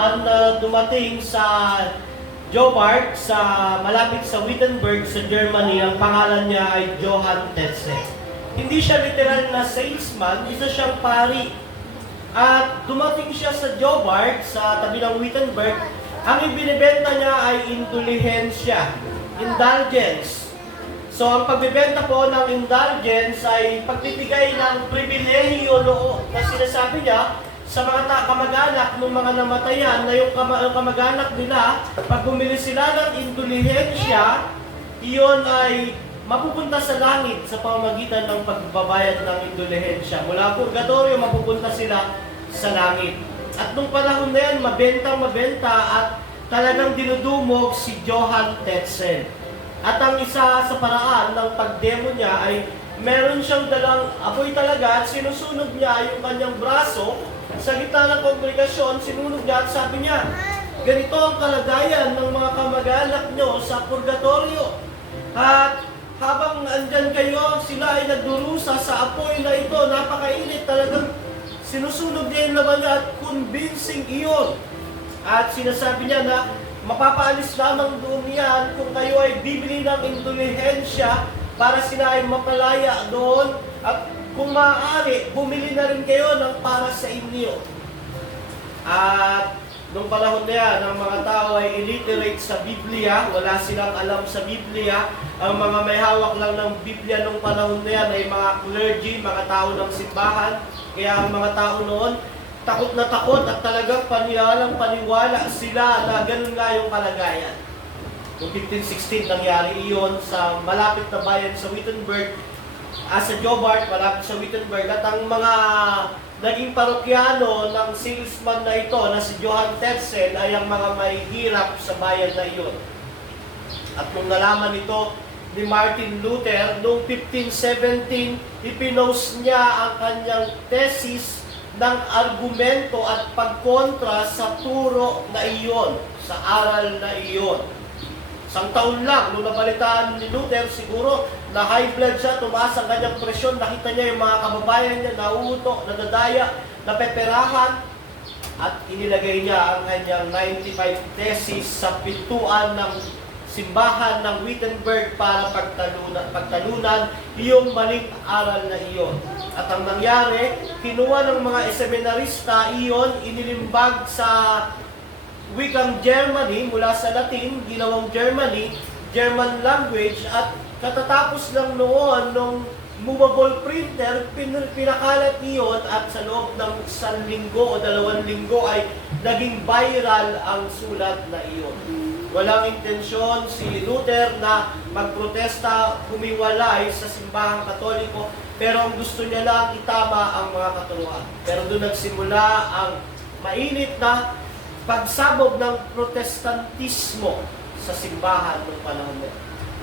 na dumating sa Jobart, malapit sa Wittenberg sa Germany. Ang pangalan niya ay Johann Tetzel. Hindi siya literal na salesman, isa siyang pari. At dumating siya sa Jobart, sa tabi ng Wittenberg. Ang ibinibenta niya ay indulhensya, indulgence. So ang pagbibenta po ng indulgence ay pagbibigay ng pribilehiyo na sinasabi niya sa mga kamag-anak ng mga namatayan, na yung kamag-anak nila, pag bumili sila ng indulhensya, iyon ay mapupunta sa langit sa pamamagitan ng pagbabayad ng indulhensya. Mula purgatorio, mapupunta sila sa langit. At nung panahon na yan, mabenta at talagang dinudumog si Johann Tetzel. At ang isa sa paraan ng pagdemo niya ay meron siyang dalang apoy talaga at sinusunog niya yung kanyang braso sa gitna ng kongregasyon, sinunog niya at sabi niya, ganito ang kalagayan ng mga kamag-anak nyo sa purgatorio. At habang andyan kayo, sila ay nagdurusa sa apoy na ito, napakainit, talagang sinusunog niya yung laman niya at convincing iyon. At sinasabi niya na mapapaalis lamang doon yan kung kayo ay bibili ng indulhensya para sila ay mapalaya doon, at kung maaari, bumili na rin kayo ng para sa inyo. At nung panahon na yan, ang mga tao ay illiterate sa Biblia, wala silang alam sa Biblia. Ang mga may hawak lang ng Biblia nung panahon na yan ay mga clergy, mga tao ng simbahan. Kaya ang mga tao noon, takot na takot at talagang paniwalang-paniwala sila na ganun nga yung kalagayan. Noong 1516 nangyari iyon sa malapit na bayan sa Wittenberg, sa Jobart, malapit sa Wittenberg, at ang mga naging parokyano ng salesman na ito, na si Johann Tetzel, ay ang mga may hirap sa bayan na iyon. At nung nalaman ito ni Martin Luther, noong 1517, ipinost niya ang kanyang thesis ng argumento at pagkontra sa turo na iyon, sa aral na iyon. Isang taon lang, nung nabalitaan ni Luther, siguro na high blood siya, tumaas ang kanyang presyon, nakita niya yung mga kababayan niya, nauutok, nadadaya, napeperahan, at inilagay niya ang kanyang 95 thesis sa pintuan ng simbahan ng Wittenberg para pagtalunan yung maling aral na iyon. At ang nangyari, kinuha ng mga seminarista iyon, inilimbag sa wikang Germany, mula sa Latin, ginawang Germany, German language, at katatapos lang noon, nung movable printer, pinakalat iyon, at sa loob ng 1 linggo o 2 linggo ay naging viral ang sulat na iyon. Walang intensyon si Luther na magprotesta, humiwalay sa simbahang Katoliko, pero ang gusto niya lang itama ang mga katuruan. Pero doon nagsimula ang mainit na pagsabog ng protestantismo sa simbahan ng panahon na.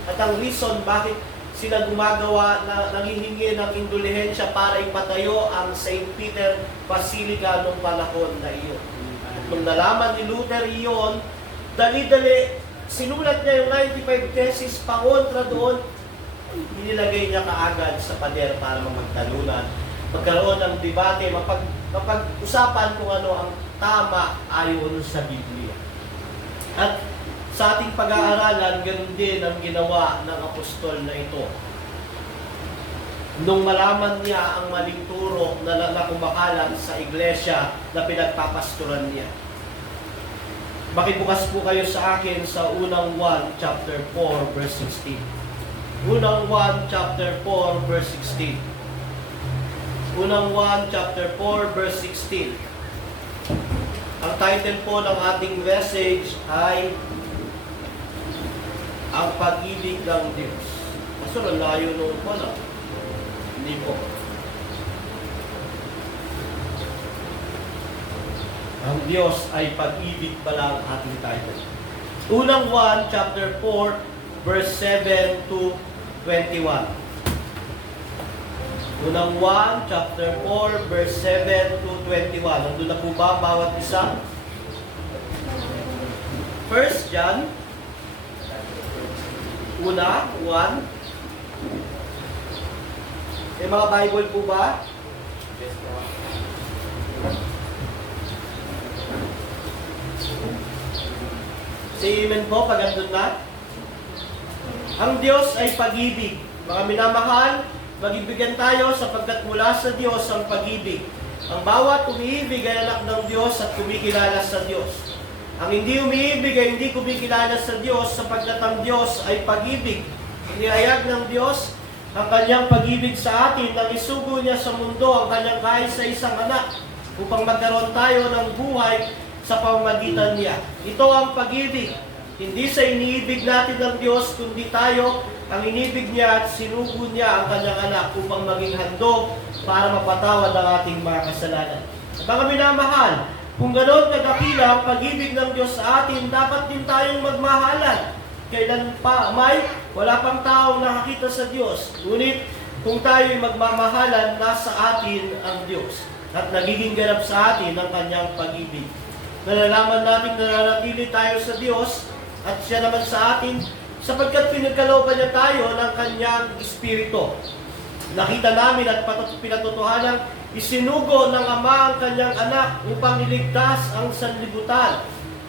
At ang reason bakit sila gumagawa na nanghihingi ng indulhensya para ipatayo ang St. Peter Basilica noong panahon na iyon. At nung nalaman ni Luther iyon, dali-dali sinulat niya yung 95 thesis pangontra doon, inilagay niya kaagad sa pader para magtalunan, magkaroon ng debate, mapag-usapan kung ano ang tama ayon sa Biblia. At sa ating pag-aaralan, ganun din ang ginawa ng apostol na ito. Nung malaman niya ang maling turo na kumakalat sa iglesia na pinagpapastoran niya. Makibukas po kayo sa akin sa unang 1 chapter 4 verse 16. Unang 1 chapter 4 verse 16. Unang 1 chapter 4 verse 16. Ang title po ng ating message ay Ang Pag-ibig ng Diyos. Kaso layo noon po lang. Hindi po. Ang Diyos ay pag-ibig pala ang ating title. Unang 1 chapter 4 verse 7 to 21. Unang 1, chapter 4, verse 7 to 21. Nandun na po ba bawat isa? 1 John, una, 1. May mga Bible po ba? Say amen po pag andun na. Ang Diyos ay pag-ibig. Mga minamahal, magibigyan tayo sapagkat mula sa Diyos ang pag-ibig. Ang bawat umiibig ay anak ng Diyos at kumikilala sa Diyos. Ang hindi umiibig ay hindi kumikilala sa Diyos sapagkat ang Diyos ay pag-ibig. Inihayag ng Diyos ang kanyang pag-ibig sa atin nang isugo niya sa mundo ang kanyang kaisa-isang anak upang magkaroon tayo ng buhay sa pamamagitan niya. Ito ang pag-ibig. Hindi sa iniibig natin ng Diyos, kundi tayo ang inibig niya at sinugo niya ang kanyang anak upang maging handog para mapatawad ang ating mga kasalanan. Mga minamahal, kung ganoon kadakila ang pag-ibig ng Diyos sa atin, dapat din tayong magmahalan. Kailan pa wala pang taong nakakita sa Diyos. Ngunit kung tayo'y magmamahalan, nasa atin ang Diyos at nagiging ganap sa atin ang kanyang pag-ibig. Nalalaman natin na nananatili tayo sa Diyos at siya naman sa atin sapagkat pinagkalooban niya tayo ng kanyang Espiritu. Nakita namin at pinatutuhanang isinugo ng Ama ang kanyang anak upang iligtas ang sanlibutan.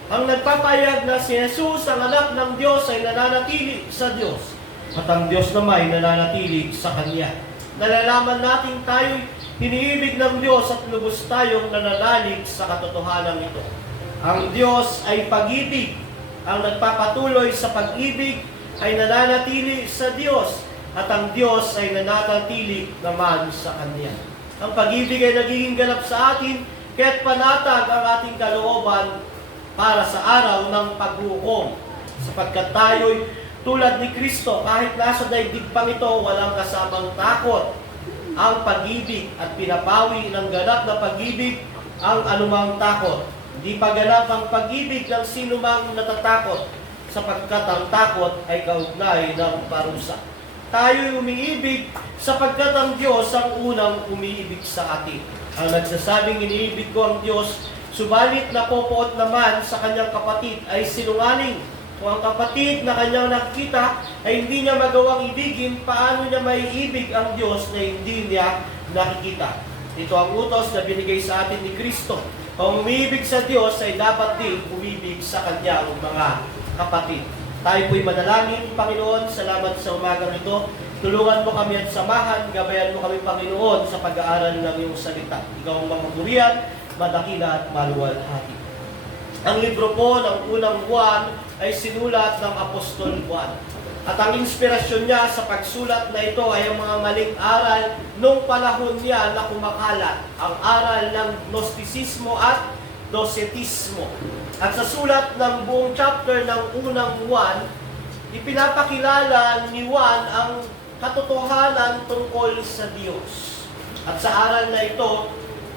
Ang nagpapayag na si Jesus, ang anak ng Diyos, ay nananatili sa Diyos. At ang Diyos naman ay nananatili sa Kanya. Nalalaman natin tayo'y iniibig ng Diyos at lubos tayong nananalig sa katotohanan ito. Ang Diyos ay pag-ibig. Ang nagpapatuloy sa pag-ibig ay nananatili sa Diyos. At ang Diyos ay nananatili naman sa Kanya. Ang pag-ibig ay nagiging ganap sa atin, kaya't panatag ang ating kalooban para sa araw ng paghukom. Sapagkat tayo'y tulad ni Kristo, kahit nasa daigdig pang ito, walang kasamang takot. Ang pag-ibig at pinapawi ng ganap na pag-ibig ang anumang takot. Hindi pa ganap ang pag-ibig ng sinumang natatakot, sapagkat ang takot ay kaugnay ng parusa. Tayo'y umiibig sapagkat ang Diyos ang unang umiibig sa atin. Ang nagsasabing iniibig ko ang Diyos, subalit napopoot naman sa kanyang kapatid ay sinungaling. Kung ang kapatid na kanyang nakikita ay hindi niya magawang ibigin, paano niya maiibig ang Diyos na hindi niya nakikita? Ito ang utos na binigay sa atin ni Kristo. Kung umiibig sa Diyos ay dapat din umibig sa kanyang mga kapatid. Tayo po'y manalangin, Panginoon, salamat sa umagang ito. Tulungan mo kami at samahan, gabayan mo kami, Panginoon, sa pag-aaral ng iyong salita. Ikaw ang mamagurian, madakila at maluwalhati. Ang libro po ng unang Juan ay sinulat ng Apostol Juan. At ang inspirasyon niya sa pagsulat na ito ay ang mga maling aral nung panahon niya na kumakalat. Ang aral ng Gnostisismo at Docetismo. At sa sulat ng buong chapter ng unang Juan, ipinapakilala ni Juan ang katotohanan tungkol sa Diyos. At sa aral na ito,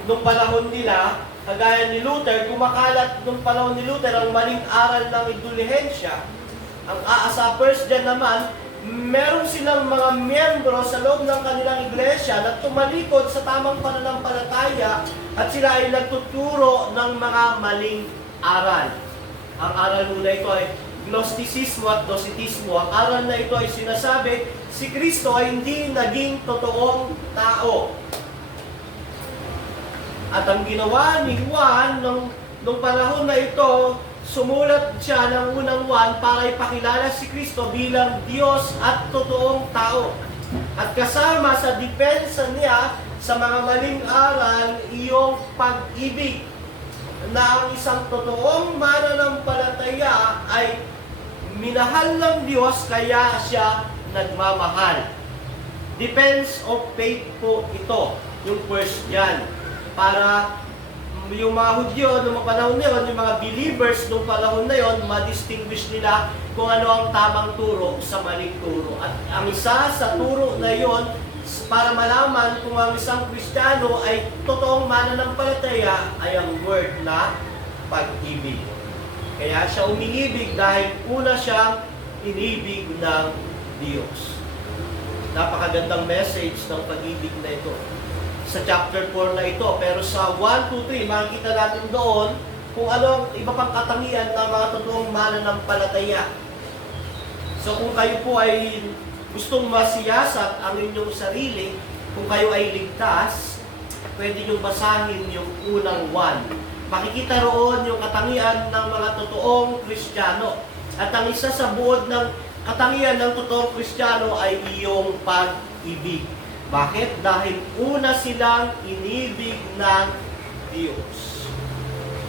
nung panahon nila, kagaya ni Luther, kumakalat nung panahon ni Luther ang maling aral ng indulhensya. Ang aasapers dyan naman, meron silang mga miyembro sa loob ng kanilang iglesia na tumalikod sa tamang pananampalataya at sila ay nagtuturo ng mga maling aral. Ang aral muna ito ay Gnosticismo at Docetismo. Ang aral na ito ay sinasabi, si Kristo ay hindi naging totoong tao. At ang ginawa ni Juan nung panahon na ito, sumulat siya ng unang Juan para ipakilala si Kristo bilang Diyos at totoong tao. At kasama sa depensa niya sa mga maling aral, iyong pag-ibig na ang isang totoong mananampalataya ay minahal ng Diyos kaya siya nagmamahal. Depends of faith po ito, yung first yan. Para yung mga Hudyo noong panahon na yun, yung mga believers noong panahon na yun, ma-distinguish nila kung ano ang tamang turo sa maling turo. At ang isa sa turo na yun, para malaman kung ang isang Kristiyano ay totoong mananampalataya, ay ang word na pag-ibig. Kaya siya umiibig dahil una siyang inibig ng Diyos. Napakagandang message ng pag-ibig na ito sa chapter 4 na ito. Pero sa 1, 2, 3, makikita natin doon kung ano ang iba pang katangian ng mga totoong mananampalataya. So kung kayo po ay gustong masiyasat ang inyong sarili, kung kayo ay ligtas, pwede nyo basahin yung unang 1. Makikita roon yung katangian ng mga totoong Kristiyano. At ang isa sa buod ng katangian ng totoong Kristiyano ay iyong pag-ibig. Bakit? Dahil una silang inibig ng Diyos.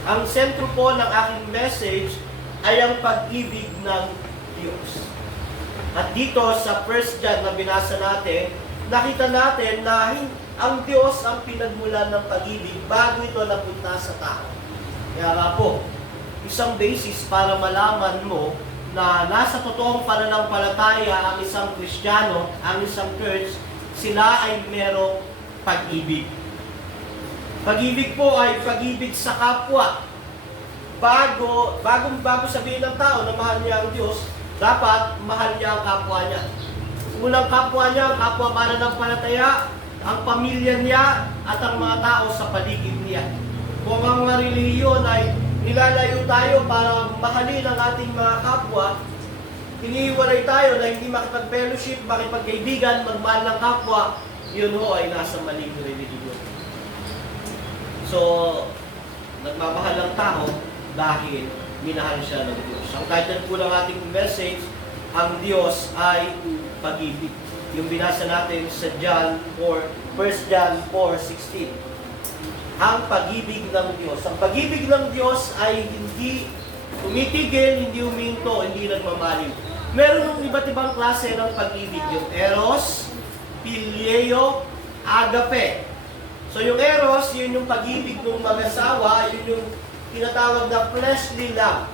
Ang sentro po ng aking message ay ang pag-ibig ng Diyos. At dito sa 1 John na binasa natin, nakita natin na ang Diyos ang pinagmulan ng pag-ibig bago ito napunta sa tao. Kaya nga po, isang basis para malaman mo na nasa totoong pananampalataya ang isang Kristiyano, ang isang church, sila ay merong pag-ibig. Pag-ibig po ay pag-ibig sa kapwa. Bago sabihin ng tao na mahal niya ang Diyos, dapat mahal niya ang kapwa niya. Unang kapwa niya, ang kapwa mananampalataya, ang pamilya niya, at ang mga tao sa paligid niya. Kung ang mga relihiyon ay nilalayo tayo para mahalin ang ating mga kapwa, iniiwalay tayo na hindi makipag-fellowship, makipag-kaibigan, magmahal ng kapwa, yun ho ay nasa maling relihiyon. So, nagmamahal ang tao dahil minahal siya ng Diyos. Ang title po ng ating message, ang Diyos ay pag-ibig. Yung binasa natin sa 1 John 4:16. Ang pag-ibig ng Diyos. Ang pag-ibig ng Diyos ay hindi tumitigil, hindi huminto, hindi nagmamaliw. Meron ng iba't ibang klase ng pag-ibig. Yung eros, phileo, agape. So yung eros, yun yung pag-ibig ng mag-asawa, yun yung tinatawag na fleshly love.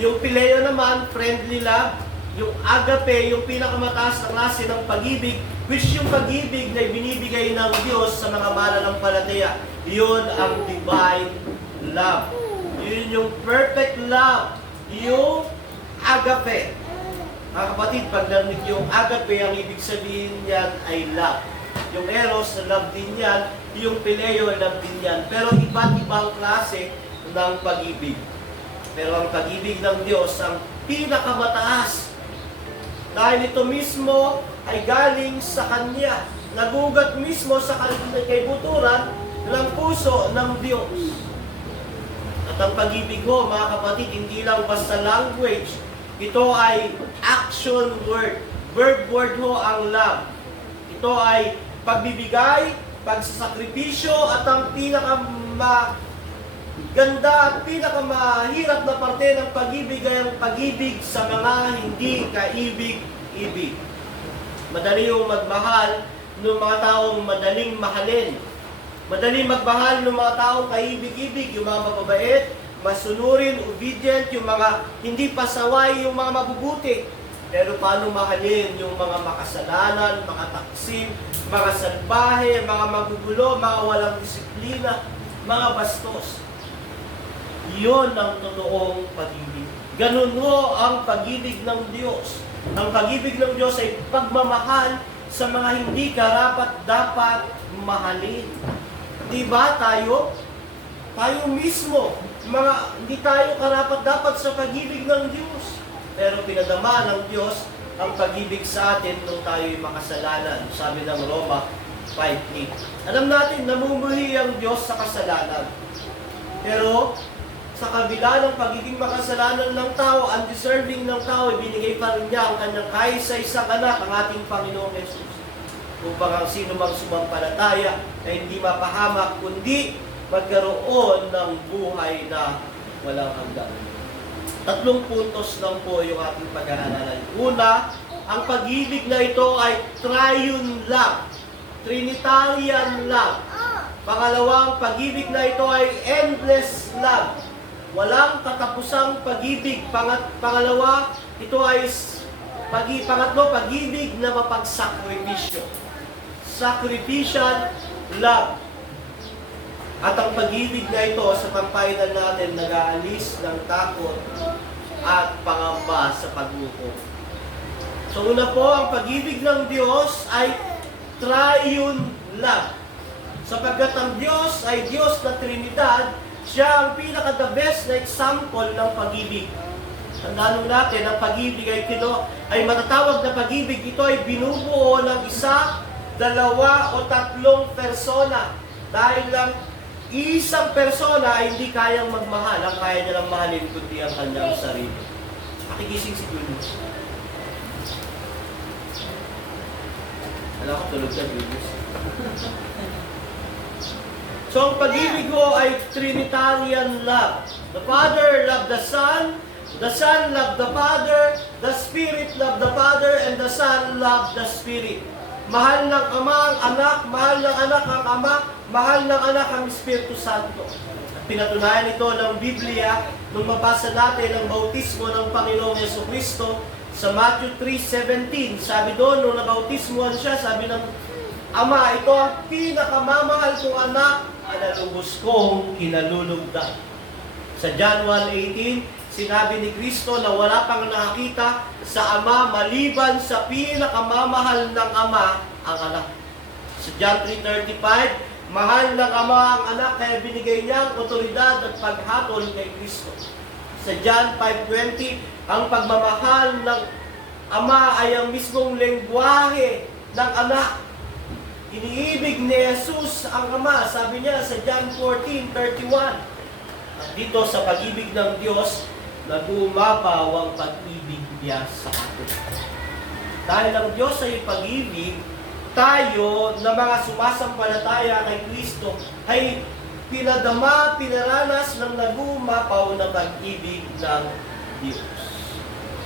Yung phileo naman, friendly love. Yung agape, yung pinakamataas na klase ng pag-ibig, which yung pag-ibig na binibigay ng Diyos sa mga mananampalataya. Yun ang divine love. Yun yung perfect love. Yung agape. Mga kapatid, pag narinig yung agape, ang ibig sabihin niyan ay love. Yung eros, love din yan. Yung phileo, love din yan. Pero iba't ibang klase ng pag-ibig. Pero ang pag-ibig ng Diyos, ang pinakamataas. Dahil ito mismo ay galing sa Kanya. Nagugat mismo sa kaibuturan ng puso ng Diyos. At ang pag-ibig mo, mga kapatid, hindi lang basta language. Ito ay action word. Verb word ho ang love. Ito ay pagbibigay, pagsasakripisyo, at ang pinakamaganda at pinakamahirap na parte ng pag-ibig ay ang pag-ibig sa mga hindi kaibig-ibig. Madali yung magmahal ng mga taong madaling mahalin. Madaling magmahal ng mga taong kaibig-ibig, yung mga mababait, masunurin, obedient, yung mga hindi pasaway, yung mga mabubuti. Pero paano mahalin yung mga makasalanan, mga taksim, mga salbahe, mga magugulo, mga walang disiplina, mga bastos? Yun ang totoong pag-ibig. Ganun ho ang pag-ibig ng Diyos. Ang pag-ibig ng Diyos ay pagmamahal sa mga hindi karapat-dapat mahalin. Di ba tayo mismo, hindi tayo karapat-dapat sa pag-ibig ng Diyos. Pero pinadama ng Diyos ang pag-ibig sa atin nung tayo'y makasalanan. Sabi ng Roma 5:8. Alam natin, namumuhi ang Diyos sa kasalanan. Pero sa kabila ng pagiging makasalanan ng tao, undeserving ng tao, ibinigay pa rin niya ang kanyang kaisa-isang anak, ang ating Panginoong Jesus. Upang ang sino mang sumampalataya ay hindi mapahamak, kundi magkaroon ng buhay na walang hanggan. 3 puntos lang po yung ating pag-aaralan. Una, ang pag-ibig na ito ay triune love, Trinitarian love. Pangalawang, pag-ibig na ito ay endless love. Walang katapusang pag-ibig. Pangalawa, ito ay pangatlo, pag-ibig na mapagsakripisyo. Sacrificial love. At ang pag-ibig na ito sa pagpainan natin, nag-aalis ng takot at pangamba sa pagluko. So una po, ang pag-ibig ng Diyos ay triune love. Sapagkat ang Diyos ay Diyos na Trinidad, siya ang pinaka-the best na example ng pag-ibig. Tandaan natin, ang pag-ibig ay matatawag na pag-ibig. Ito ay binubuo ng isa, dalawa o tatlong persona. Dahil lang isang persona ay hindi kayang magmahal. Ang kaya niya lang mahalin kundi ang kanyang sarili. Nakigising si Julius. Alam ko, tulog ka, Julius. So, ang pag-ibig ko ay Trinitarian love. The Father loved the Son loved the Father, the Spirit loved the Father, and the Son loved the Spirit. Mahal ng Ama ang Anak, mahal ng Anak ang Ama, mahal ng Anak ang Espiritu Santo. At pinatunayan ito ng Biblia nung mabasa natin ang bautismo ng Panginoong Jesucristo sa Matthew 3:17. Sabi doon, nung nabautismuhan siya, sabi ng Ama, ito ang pinakamamahal kong anak, analubos kong kinalulugdan. Sa John 1:18, sinabi ni Kristo na wala pang nakakita sa Ama maliban sa pinakamamahal ng Ama, ang anak. Sa John 3:35, mahal ng Ama ang anak kaya binigay niya ang otoridad at paghatol kay Kristo. Sa John 5:20, ang pagmamahal ng Ama ay ang mismong lengguwahe ng anak. Iniibig ni Jesus ang Ama, sabi niya sa John 14:31. At dito sa pag-ibig ng Diyos, nag-uumapaw ang pag-ibig niya sa atin. Dahil ang Diyos ay pag-ibig, tayo na mga sumasampalataya kay Kristo ay pinadama, pinaranas ng nag-uumapaw na pag-ibig ng Diyos.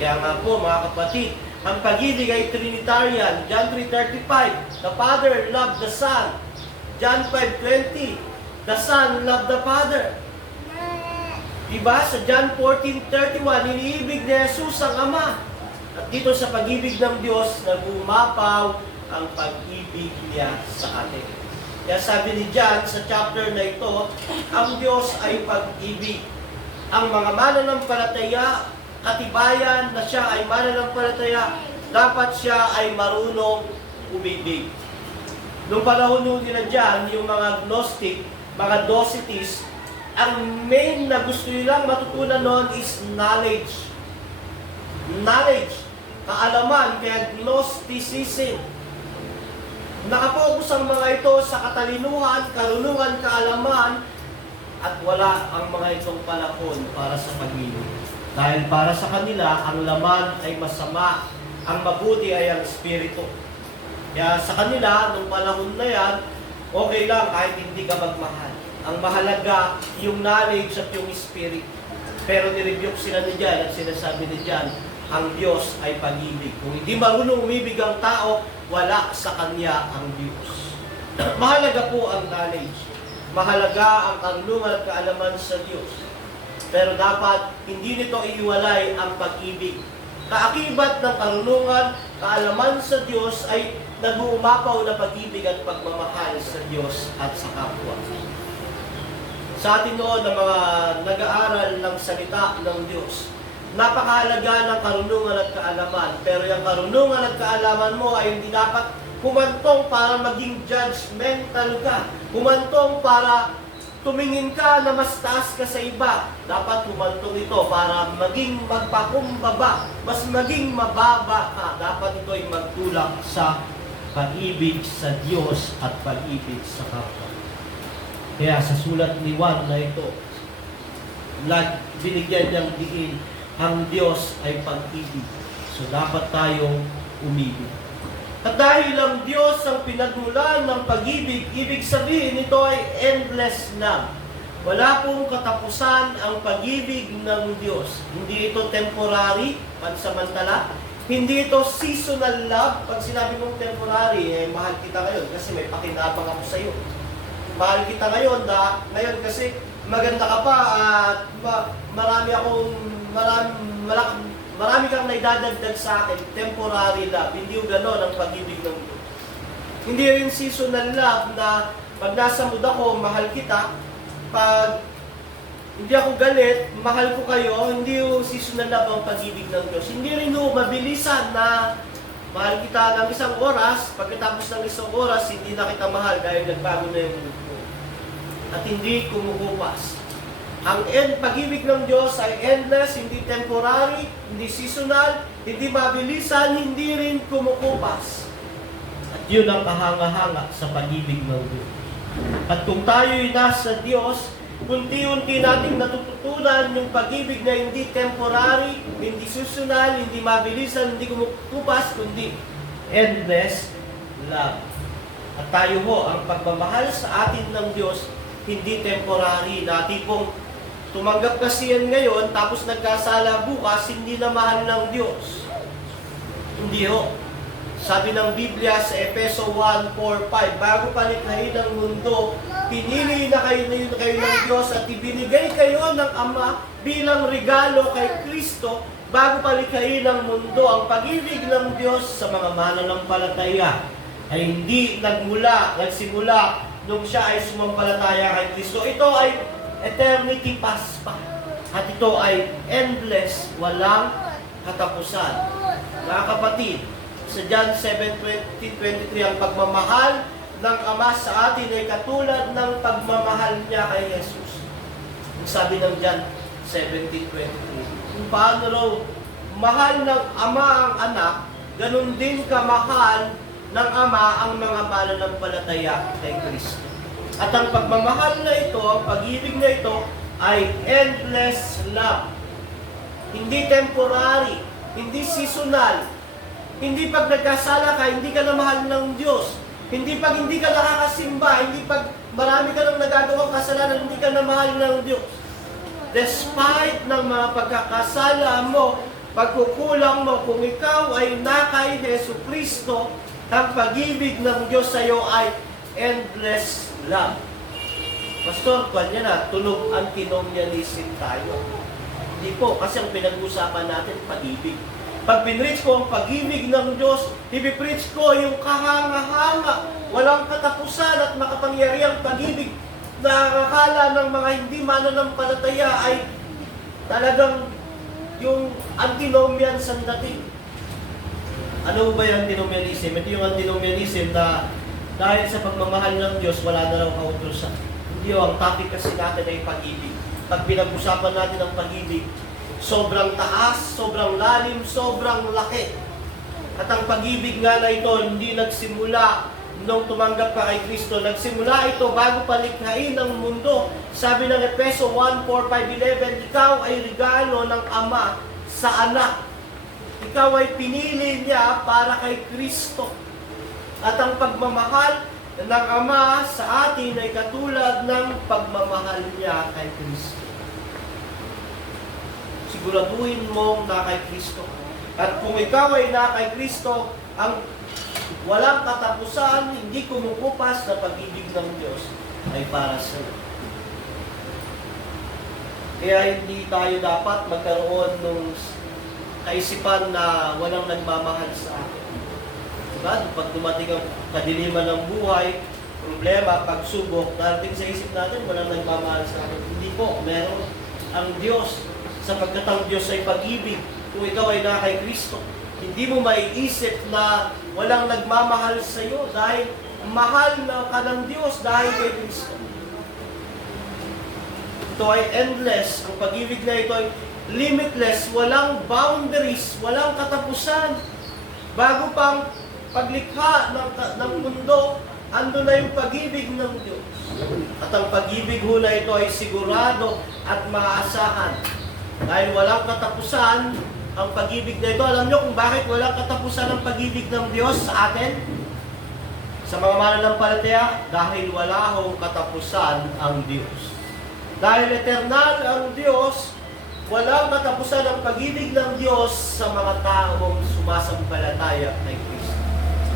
Kaya nga po mga kapatid, ang pag-ibig ay Trinitarian. John 3:35, the Father loved the Son. John 5:20, the Son loved the Father. Diba? Sa John 14:31, iniibig ni Jesus ang Ama. At dito sa pag-ibig ng Diyos, nag-umapaw ang pag-ibig niya sa atin. Kaya sabi ni John sa chapter na ito, ang Diyos ay pag-ibig. Ang mga mananampalataya, katibayan na siya ay mananampalataya, dapat siya ay marunong umibig. Noong panahon nila dyan, yung mga Gnostic, mga Docetists, ang main na gusto nilang matutunan noon is knowledge. Knowledge, kaalaman, kaya Gnosticism. Nakapokus ang mga ito sa katalinuhan, karunungan, kaalaman, at wala ang mga itong panahon para sa pag-ibig. Dahil para sa kanila, ang laman ay masama, ang mabuti ay ang espiritu. Kaya sa kanila, nung panahon na yan, okay lang kahit hindi ka magmahal. Ang mahalaga, yung knowledge at yung spirit. Pero nirebuke sila ni John at sinasabi ni John, ang Diyos ay pag-ibig. Kung hindi marunong umibig ang tao, wala sa Kanya ang Diyos. Mahalaga po ang knowledge. Mahalaga ang karunungan at kaalaman sa Diyos. Pero dapat hindi nito iiwalay ang pag-ibig. Kaakibat ng karunungan, kaalaman sa Diyos ay nag-uumapaw na pag-ibig at pagmamahal sa Diyos at sa kapwa. Sa atin noon ng mga nag-aaral ng salita ng Diyos, napakahalaga ng karunungan at kaalaman. Pero yung karunungan at kaalaman mo ay hindi dapat humantong para maging judgmental ka. Humantong para tumingin ka na mas taas ka sa iba. Dapat humantong ito para maging magpakumbaba, mas maging mababa ka. Dapat ito ay magtulak sa pag-ibig sa Diyos at pag-ibig sa kapwa. Kaya sa sulat ni Juan na ito, binigyan niyang diin, ang Diyos ay pag-ibig. So dapat tayong umibig. At dahil ang Diyos ang pinagmulan ng pag-ibig, ibig sabihin ito ay endless love. Wala pong katapusan ang pag-ibig ng Diyos. Hindi ito temporary, pansamantala. Hindi ito seasonal love. Pag sinabi mong temporary, mahal kita ngayon kasi may pakinabang ako sa iyo. Mahal kita ngayon kasi maganda ka pa at marami kang naidadagdag sa akin. Temporary love. Hindi yung gano'n ang pag-ibig ng Diyos. Hindi rin seasonal love na pag nasa mood ako, mahal kita. Pag hindi ako galit, mahal ko kayo. Hindi yung seasonal love ang pag-ibig ng Diyos. Hindi rin yung mabilisan na mahal kita ng isang oras, pagkatapos ng isang oras, hindi na kita mahal dahil nagbago na yung mood ko. At hindi kumukupas. Ang pag-ibig ng Diyos ay endless, hindi temporary, hindi seasonal, hindi mabilisan, hindi rin kumukupas. At yun ang kahanga-hanga sa pag-ibig ng Diyos. At kung tayo'y nasa Diyos, unti-unti nating natututunan yung pag-ibig na hindi temporary, hindi susunal, hindi mabilisan, hindi kumukupas, kundi endless love. At tayo ho, ang pagmamahal sa atin ng Diyos, hindi temporary. Dati pong tumanggap kasi yan ngayon, tapos nagkasala bukas, hindi na mahal ng Diyos. Hindi ho. Sabi ng Biblia sa Efeso 1:4-5, bago palikhain ang mundo, pinili na kayo ng Diyos at ibinigay kayo ng Ama bilang regalo kay Kristo bago palikhain ang mundo. Ang pag-ibig ng Diyos sa mga mananampalataya ay hindi nagsimula nung siya ay sumampalataya kay Kristo. Ito ay eternity past pa. At ito ay endless, walang katapusan. Mga kapatid, sa John 7:20-23, ang pagmamahal ng Ama sa atin ay katulad ng pagmamahal niya kay Jesus. Ang sabi ng John 17:23, kung paano raw mahal ng Ama ang anak, ganun din kamahal ng Ama ang mga mananampalataya kay Kristo. At ang pagmamahal na ito, ang pag-ibig na ito, ay endless love. Hindi temporary, hindi seasonal. Hindi pag nagkasala ka, hindi ka na mahal ng Diyos. Hindi pag hindi ka nakakasimba, hindi pag marami ka nang nagagawang kasalanan, hindi ka na mahal ng Diyos. Despite ng mga pagkakasala mo, pagkukulang mo, kung ikaw ay na kay Jesu Kristo, ang pag-ibig ng Diyos sa iyo ay endless love. Pastor, kanya na, tunog antinomianism tayo. Hindi po, kasi ang pinag-usapan natin, pag-ibig. Pag pinreach ko ang pag-ibig ng Diyos, ipipreach ko yung kahanga-hanga, walang katapusan at makapangyarihang pag-ibig na akala ng mga hindi mananampalataya ay talagang yung antinomian sa dating. Ano ba yung antinomianism? Ito yung antinomianism na dahil sa pagmamahal ng Diyos, wala na raw kautusan. Hindi ang topic kasi natin ay pag-ibig. Pag pinag-usapan natin ang pag-ibig, sobrang taas, sobrang lalim, sobrang laki. At ang pag-ibig nga na ito, hindi nagsimula nung tumanggap ka kay Kristo. Nagsimula ito bago palikhain ang mundo. Sabi ng Efeso 1:4-5-11, ikaw ay regalo ng Ama sa anak. Ikaw ay pinili niya para kay Kristo. At ang pagmamahal ng Ama sa atin ay katulad ng pagmamahal niya kay Kristo. Siguraduhin mong na kay Kristo. At kung ikaw ay na kay Kristo, ang walang katapusan, hindi kumukupas na pag-ibig ng Diyos ay para sa iyo. Kaya hindi tayo dapat magkaroon ng kaisipan na walang nagmamahal sa atin. Diba? Pag dumating ang kadiliman ng buhay, problema, pagsubok, darating sa isip natin, walang nagmamahal sa atin. Hindi po, meron ang Diyos. Sapagkat ang Diyos ay pag-ibig. Kung ikaw ay na kay Kristo, hindi mo maiisip na walang nagmamahal sa iyo dahil mahal na ka ng Diyos dahil kay Kristo. Ito ay endless. Ang pag-ibig na ito ay limitless, walang boundaries, walang katapusan. Bago pang paglikha ng mundo, ando na yung pag-ibig ng Diyos. At ang pag-ibig ho na ito ay sigurado at maaasahan. Dahil walang katapusan ang pag-ibig na ito. Alam nyo kung bakit walang katapusan ang pag-ibig ng Diyos sa atin? Sa mga mananampalataya? Dahil wala hong katapusan ang Diyos. Dahil eternal ang Diyos, walang katapusan ang pag-ibig ng Diyos sa mga taong sumasampalataya kay Kristo.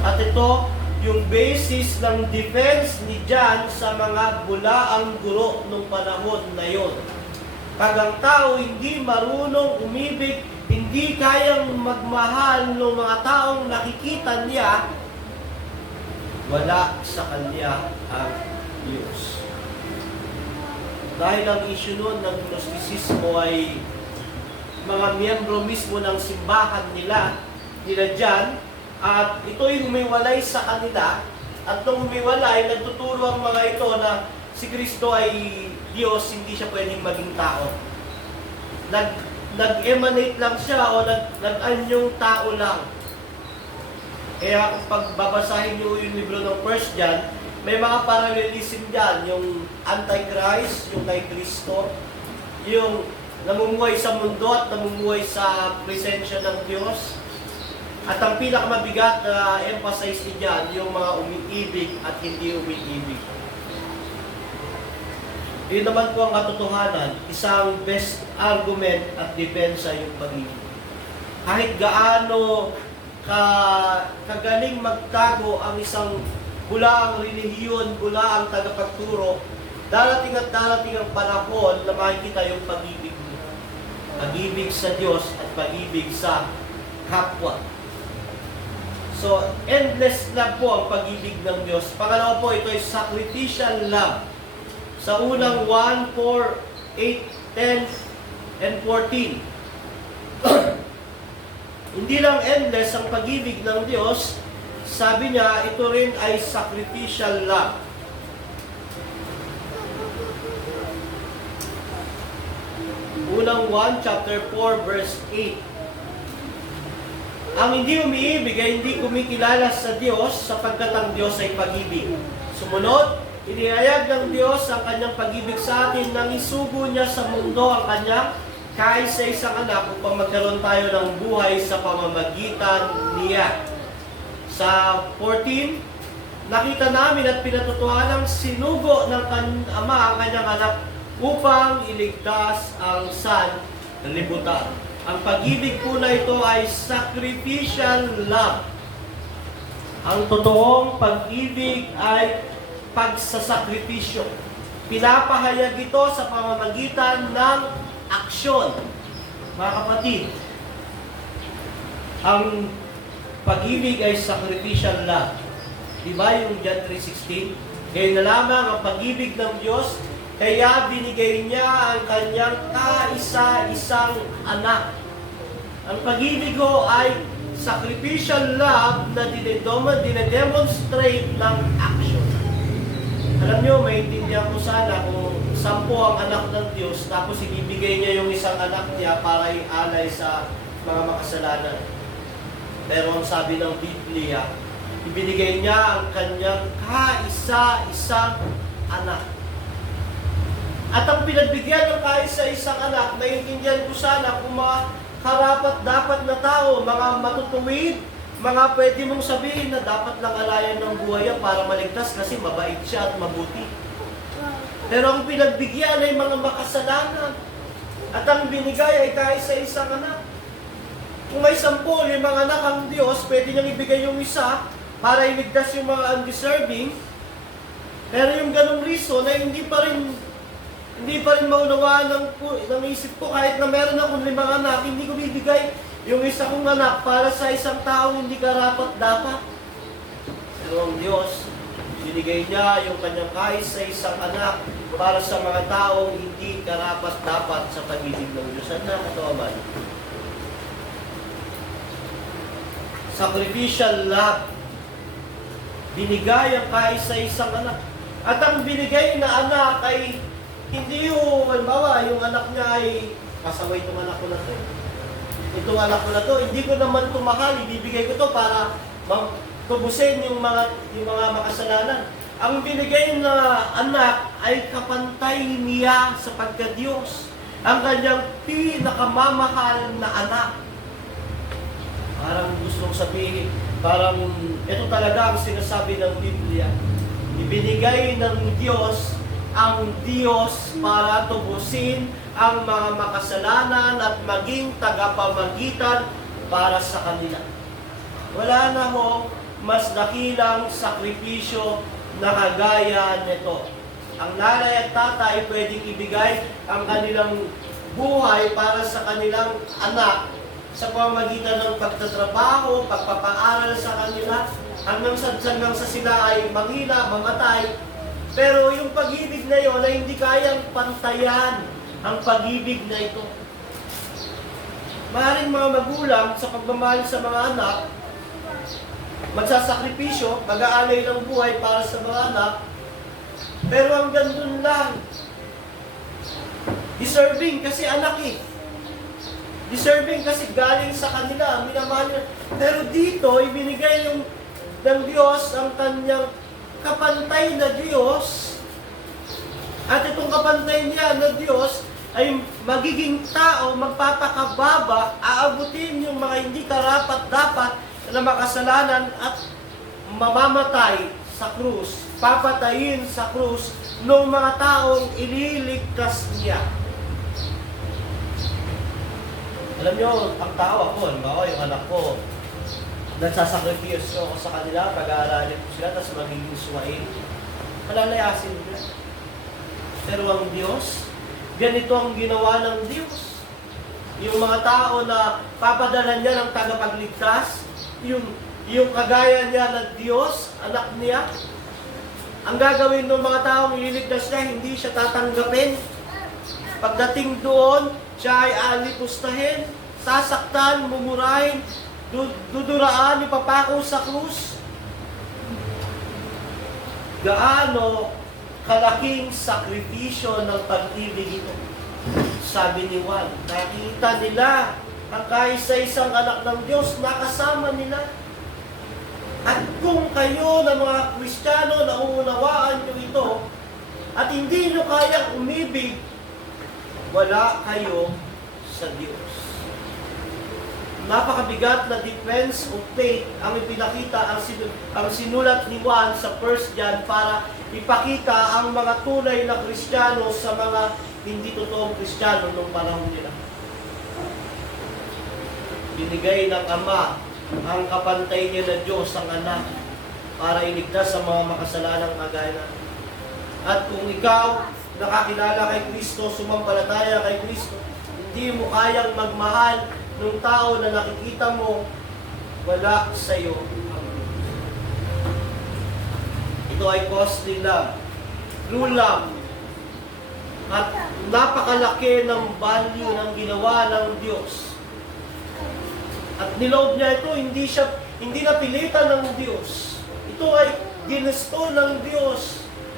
At ito, yung basis ng defense ni John sa mga bulaang guro nung panahon na yon. Pag ang tao hindi marunong umibig, hindi kayang magmahal ng mga taong nakikita niya, wala sa kanya ang Diyos. Dahil ang issue nun ng Gnostisismo ay mga miyembro mismo ng simbahan nila John, at ito'y humiwalay sa kanila, at nung humiwalay, nagtuturo ang mga ito na si Kristo ay Diyos, hindi siya pwedeng maging tao. Nag-emanate lang siya o nag-anyong tao lang. Kaya kung pagbabasahin niyo yung libro ng 1 John, may mga parallelism dyan, yung Antichrist, yung kay Kristo, yung namumuhay sa mundo at namumuhay sa presensya ng Diyos. At ang pinakamabigat na emphasize dyan, yung mga umiibig at hindi umiibig. Yun naman po ang katotohanan, isang best argument at depensa yung pag-ibig. Kahit gaano kagaling magtago ang isang bula ang relihiyon, bula ang tagapagturo, darating at darating ang panahon na makikita yung pag-ibig mo. Pag-ibig sa Diyos at pag-ibig sa kapwa. So, endless love po ang pag-ibig ng Diyos. Pangalawa po, ito ay sacrificial love. Sa unang 1, 4, 8, 10, and 14. Hindi lang endless ang pag-ibig ng Diyos, sabi niya, ito rin ay sacrificial love. Unang 1, chapter 4, verse 8. Ang hindi umiibig ay hindi kumikilala sa Diyos sapagkat ang Diyos ay pag-ibig. Sumunod, inihayag ng Diyos ang kanyang pag-ibig sa atin nang isugo niya sa mundo ang kanyang kaisa-isang anak upang magkaroon tayo ng buhay sa pamamagitan niya. Sa 14, nakita namin at pinatutuhanang sinugo ng Ama ang kanyang anak upang iligtas ang sanlibutan. Ang pag-ibig po na ito ay sacrificial love. Ang totoong pag-ibig ay pagsasakripisyo. Pinapahayag ito sa pamamagitan ng aksyon. Mga kapatid, ang pag-ibig ay sacrificial love. Diba yung John 3:16? Ngayon na lamang ang pag-ibig ng Diyos, kaya binigay niya ang kanyang kaisa-isang anak. Ang pag-ibig ko ay sacrificial love na dinedemonstrate ng action. Alam nyo, maintindihan ko sana kung 10 ang anak ng Diyos, tapos ibibigay niya yung isang anak niya para ialay sa mga makasalanan. Pero ang sabi ng Biblia, ibinigay niya ang kanyang kaisa-isang anak. At ang pinagbigyan ng kaisa-isang anak, naiintindihan ko sana kung mga karapat-dapat na tao, mga matutuwid, mga pwede mong sabihin na dapat lang alayan ng buhay para maligtas kasi mabait siya at mabuti. Pero ang pinagbigyan ay mga makasalanan. At ang binigay ay kaisa-isang anak. Kung may 10, 5 anak ang Diyos, pwede niyang ibigay yung isa para iligtas yung mga undeserving. Pero yung ganong reason ay hindi pa rin maunawaan ng isip ko. Kahit na meron akong 5 anak, hindi ko bibigay yung isa kong anak para sa isang taong hindi karapat-dapat. Pero ang Diyos, binigay niya yung kanyang kaisa-isang anak para sa mga taong hindi karapat-dapat sa pag-ibig ng Diyos. At nakatawa ba? Sacrificial love. Binigay ang kaisa-isang anak. At ang binigay na anak ay hindi yung, halimbawa, yung anak niya ay pasaway itong anak ko na to. Itong anak ko na to, hindi ko naman ito mahal, ibibigay ko to para tubusin yung mga makasalanan. Ang binigay na anak ay kapantay niya sa pagka-Diyos. Ang kanyang pinakamamahal na anak. Parang gustong sabihin, parang ito talaga ang sinasabi ng Biblia. Ibinigay ng Diyos ang Diyos para tubusin ang mga makasalanan at maging tagapamagitan para sa kanila. Wala na ho mas dakilang sakripisyo na kagaya nito. Ang nanay at tatay pwedeng ibigay ang kanilang buhay para sa kanilang anak sa pamamagitan ng pagtatrabaho, pagpapaaral sa kanila, hanggang sa sila ay manghina, mamatay. Pero yung pag-ibig na yon ay hindi kayang pantayan ang pag-ibig na ito. Maaaring mga magulang sa pagmamahal sa mga anak, magsasakripisyo, mag-aalay ng buhay para sa mga anak, pero hanggang dun lang. Deserving kasi anak eh. Deserving kasi galing sa kanila, minamahal nila. Pero dito, ibinigay ng Diyos ang kanyang kapantay na Diyos, at itong kapantay niya na Diyos ay magiging tao, magpapakababa, aabutin yung mga hindi karapat-dapat na makasalanan at mamamatay sa krus, papatayin sa krus ng mga taong ililigtas niya. Alam nyo, ang tao ako, halimbawa yung anak ko, nagsasakripisyo ako sa kanila, pag-aaralin ko sila, tapos magiging suwain. Malalayasin nila. Pero ang Diyos, ganito ang ginawa ng Diyos. Yung mga tao na papadala niya ng tagapagligtas, yung kagaya niya na Diyos, anak niya, ang gagawin ng mga taong ililigtas niya, hindi siya tatanggapin. Pagdating doon, siya ay alipustahin, sasaktan, mumurahin, duduraan, ipapako sa krus. Gaano kalaking sakripisyo ng pag-ibig ito. Sabi ni Juan, nakita nila ang kaisa-isang anak ng Diyos, nakasama nila. At kung kayo na mga Kristiyano, nauunawaan nyo ito, at hindi nyo kayang umibig, wala kayo sa Diyos. Napakabigat na defense of faith ang ipinakita, ang sinulat ni Juan sa 1 John para ipakita ang mga tunay na Kristiyano sa mga hindi totoong Kristiyano noong panahon nila. Binigay ng Ama ang kapantay niya na Diyos ang anak para iligtas sa mga makasalanang kagaya natin. At kung ikaw nakakilala kay Kristo, sumampalataya kay Kristo, hindi mo kayang magmahal ng tao na nakikita mo, wala sa iyo. Ito ay costly love, true love, at napakalaki ng value ng ginawa ng Diyos. At niloob niya ito, hindi napilitan ng Diyos. Ito ay ginusto ng Diyos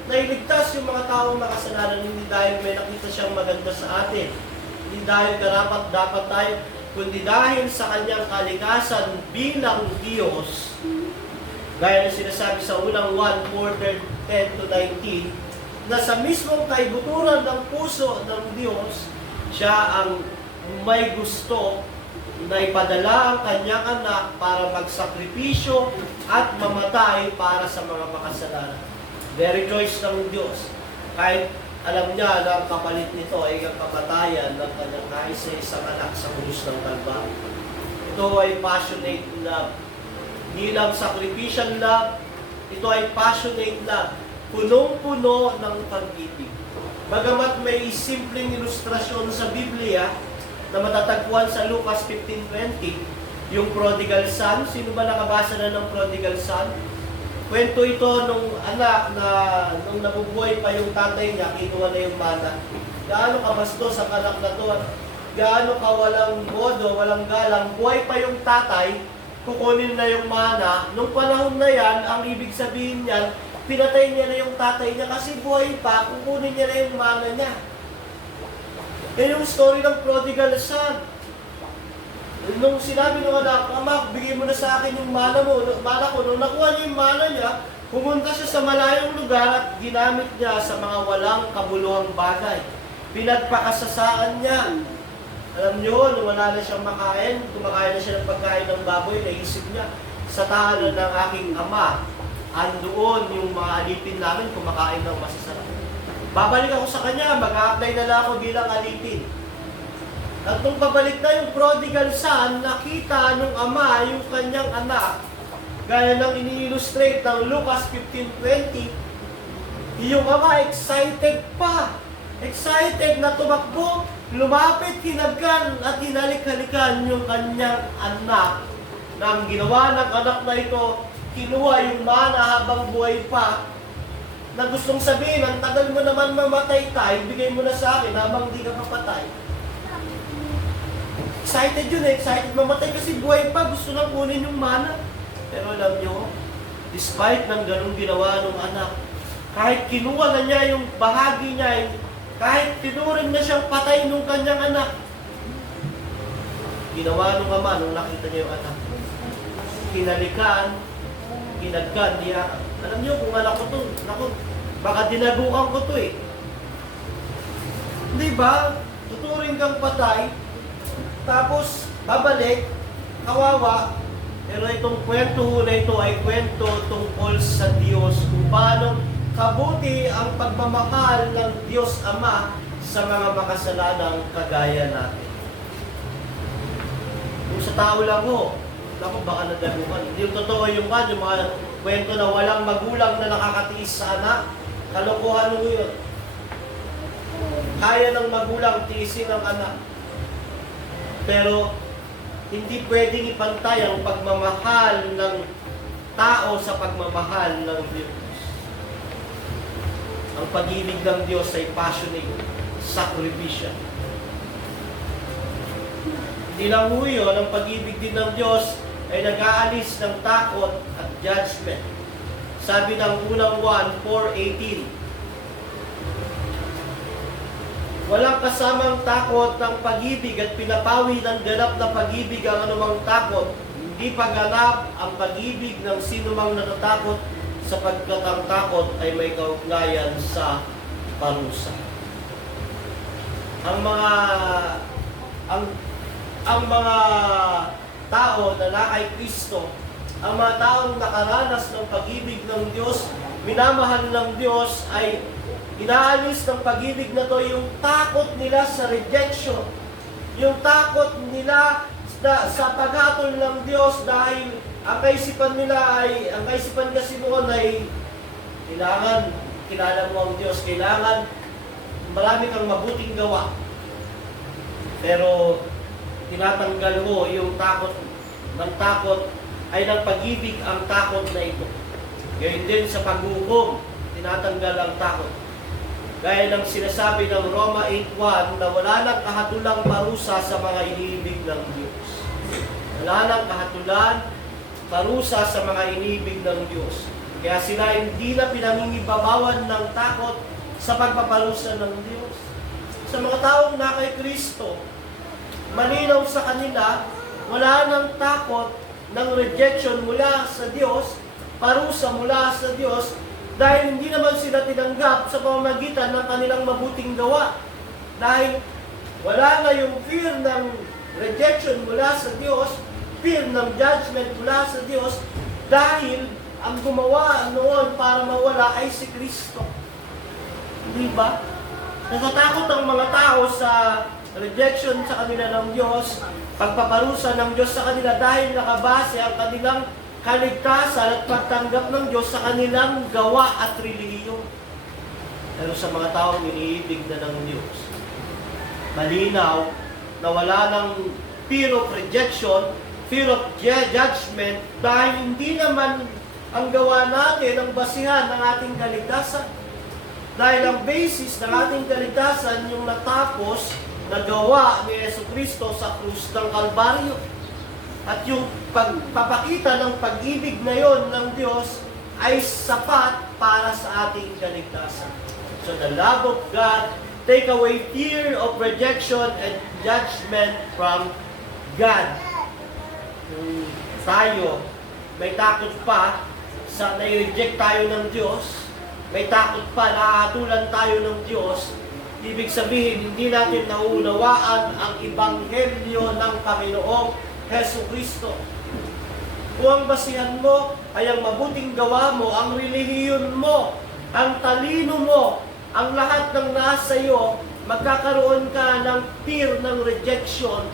na iligtas yung mga taong makasalanan, hindi dahil may nakita siyang maganda sa atin, hindi dahil karapat dapat tayo, kundi dahil sa kanyang kalikasan bilang Diyos. Gaya ng sinasabi sa unang 1:10-19, na sa mismong kaibuturan ng puso ng Diyos, siya ang may gusto na ipadala ang kanyang anak para magsakripisyo at mamatay para sa mga makasalanan. Very choice ng Diyos. Kahit alam niya na ang kapalit nito ay ang kamatayan ng kanyang kaisa-isang anak sa krus ng Kalbaryo. Ito ay passionate love. Hindi lang sacrificial love, ito ay passionate love. Punong-puno ng pag-ibig. Bagamat may simpleng ilustrasyon sa Biblia na matatagpuan sa Lucas 15:20, yung prodigal son. Sino ba nakabasa na ng prodigal son? Kwento ito nung anak na nung nabubuhay pa yung tatay niya, kinuha na yung bata. Gaano kabastos ang anak na to, gaano ka walang modo, walang galang, buhay pa yung tatay, kukunin na yung mana. Nung panahon na yan, ang ibig sabihin niyan, pinatay niya na yung tatay niya kasi buhay pa, kukunin niya na yung mana niya. Yan yung story ng prodigal son. Nung sinabi ng anak, Ama, bigay mo na sa akin yung mana mo, mana ko. Nung nakuha niya yung mana niya, pumunta siya sa malayong lugar at ginamit niya sa mga walang kabuluhang bagay. Pinagpakasasaan niya. Alam niyo, nung wala na siyang makain, kumakain na siya ng pagkain ng baboy, naisip niya, sa tahanan ng aking ama, andoon yung mga alipin namin kumakain ng masasarap. Babalik ako sa kanya, mag-a-apply na lang ako bilang alipin. At nung pabalik na yung prodigal son, nakita nung ama yung kanyang anak, gaya ng ini-illustrate ng Lucas 15:20, yung ama excited pa. Excited na tumakbo, lumapit, hinagkan at hinalik-halikan yung kanyang anak. Na ang ginawa ng anak na ito, kinuha yung mana habang buhay pa, na gustong sabihin, ang tagal mo naman mamatay tayo, bigay mo na sa akin habang di ka papatay. Excited yun eh, excited mamatay kasi buhay pa, gusto lang kunin yung mana. Pero alam nyo, despite ng ganung ginawa ng anak, kahit kinuha na niya yung bahagi niya, kahit tinuring na siyang patay nung kanyang anak, ginawa ng ama nung nakita niya yung anak. Hinalikan, hinagkan niya, Alam niyo, kung anak ko to, naku, baka dinagukan ko to eh. Di ba? Tuturing kang patay, tapos babalik, kawawa. Pero itong kwento na ito ay kwento tungkol sa Diyos, kung paano kabuti ang pagmamahal ng Diyos Ama sa mga makasalanang kagaya natin. Kung sa tao lang ho, naku, baka nadaluhan. Hindi yung totoo yung mga kwento na walang magulang na nakakatiis sa anak, kalokohan mo yun. Kaya ng magulang tiisin ang anak. Pero hindi pwedeng ipantay ang pagmamahal ng tao sa pagmamahal ng Diyos. Ang pag-ibig ng Diyos ay passionate, sacrificial. Hindi lang ho yun, ang pag-ibig din ng Diyos ay nag-aalis ng takot at judgment. Sabi ng unang 1:4-18, walang kasamang takot ng pag-ibig at pinapawi ng ganap na pag-ibig ang anumang takot. Hindi pagganap ang pag-ibig ng sinumang natatakot sapagkat ang takot ay may kaugnayan sa parusa. Ang mga tao na nakay Kristo, ang mga taong nakaranas ng pag-ibig ng Diyos, minamahal ng Diyos, ay inaalis ng pag-ibig na to yung takot nila sa rejection, yung takot nila sa paghatol ng Diyos dahil ang kaisipan kasi noon ay kailangan kilala mo ang Diyos, kailangan marami kang mabuting gawa. Pero tinatanggal mo yung takot ay ng pag-ibig ang takot na ito. Gayon din sa paghukom, tinatanggal ang takot. Gaya ng sinasabi ng Roma 8:1 na wala nang kahatulang parusa sa mga iniibig ng Diyos. Wala nang kahatulan, parusa sa mga iniibig ng Diyos. Kaya sila hindi na pinangingibabawan ng takot sa pagpaparusa ng Diyos. Sa mga taong na kay Kristo, malinaw sa kanila, wala nang takot ng rejection mula sa Diyos, parusa mula sa Diyos, dahil hindi naman sila tinanggap sa pamamagitan ng kanilang mabuting gawa. Dahil wala na yung fear ng rejection mula sa Diyos, fear ng judgment mula sa Diyos, dahil ang gumawa noon para mawala ay si Kristo. Di ba? Natatakot ang mga tao sa rejection sa kanila ng Diyos, pagpaparusa ng Diyos sa kanila dahil nakabase ang kanilang kaligtasan at pagtanggap ng Diyos sa kanilang gawa at relihiyon. Pero sa mga taong iniibig na ng Diyos, malinaw na wala ng fear of rejection, fear of judgment, dahil hindi naman ang gawa natin ang basihan ng ating kaligtasan. Dahil ang basis ng ating kaligtasan yung natapos na gawa ni Jesucristo sa krus ng Kalbaryo. At yung pagpapakita ng pag-ibig na yon ng Diyos ay sapat para sa ating kaligtasan. So the love of God take away fear of rejection and judgment from God. Kung tayo may takot pa sa nai-reject tayo ng Diyos, may takot pa na hatulan tayo ng Diyos, ibig sabihin hindi natin nauunawaan ang ebanghelyo ng Panginoong Jesucristo. Kung ang basihan mo ay ang mabuting gawa mo, ang relihiyon mo, ang talino mo, ang lahat ng nasa iyo, magkakaroon ka ng fear ng rejection,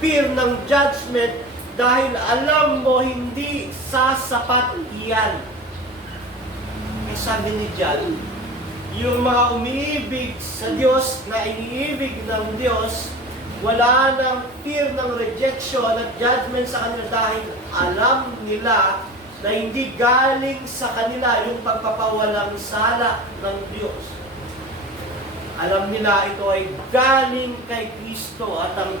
fear ng judgment, dahil alam mo hindi sasapat iyan. May sabi ni John, yung mga umiibig sa Diyos na iniibig ng Diyos, wala ng fear ng rejection at judgment sa kanila dahil alam nila na hindi galing sa kanila yung pagpapawalang sala ng Diyos. Alam nila ito ay galing kay Kristo at ang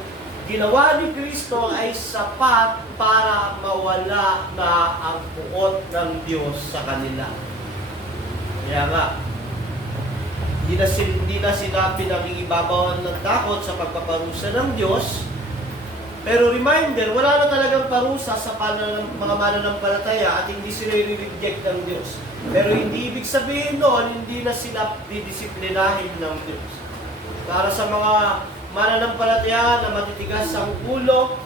ginawa ni Kristo ay sapat para mawala na ang puot ng Diyos sa kanila. Kaya nga, hindi na sila pinag-iibabawan ng takot sa pagpaparusa ng Diyos Pero reminder, wala na talagang parusa sa mga mananampalataya at hindi sila i-reject ng Diyos. Pero hindi ibig sabihin noon, hindi na sila didisiplinahin ng Diyos. Para sa mga mananampalataya na matitigas ang ulo,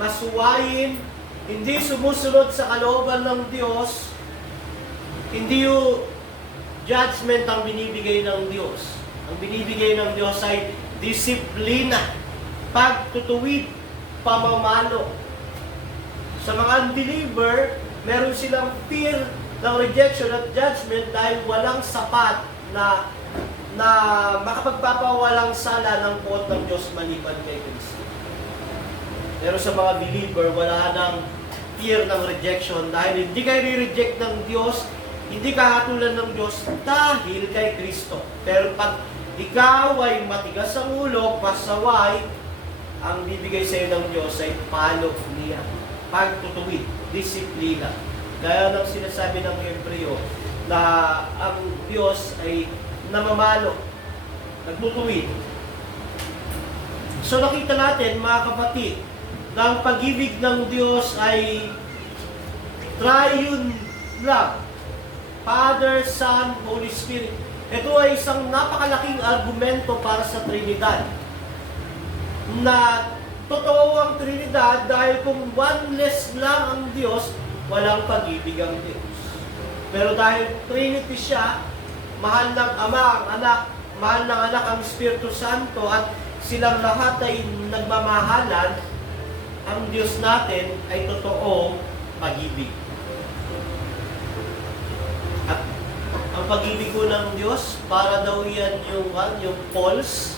masuwayin, hindi sumusunod sa kalooban ng Diyos, hindi yung judgment ang binibigay ng Diyos. Ang binibigay ng Diyos ay disiplina, pagtutuwid, pamamalo. Sa mga unbeliever, meron silang fear ng rejection at judgment dahil walang sapat na makapagpapawalang sala ng puot ng Diyos maliban kay Kristo. Pero sa mga believer, wala nang fear ng rejection dahil hindi kayo re-reject ng Diyos, hindi kahatulan ng Diyos dahil kay Kristo. Pero pag ikaw ay matigas ang ulo, pasaway, ang bibigay sa iyo ng Diyos ay palo niya, pagtutuwid, disiplina. Gaya ng sinasabi ng Hebreo na ang Diyos ay namamalo, nagtutuwid. So nakita natin, mga kapatid, na ang pag-ibig ng Diyos ay triune love, Father, Son, Holy Spirit. Ito ay isang napakalaking argumento para sa Trinidad. Na totoo ang Trinidad dahil kung oneness lang ang Diyos, walang pag-ibig ang Diyos. Pero dahil Trinity siya, mahal ng Ama ang Anak, mahal ng Anak ang Espiritu Santo, at silang lahat ay nagmamahalan, ang Diyos natin ay totoong pag-ibig. At ang pag-ibig ko ng Diyos, para daw yan yung pulse,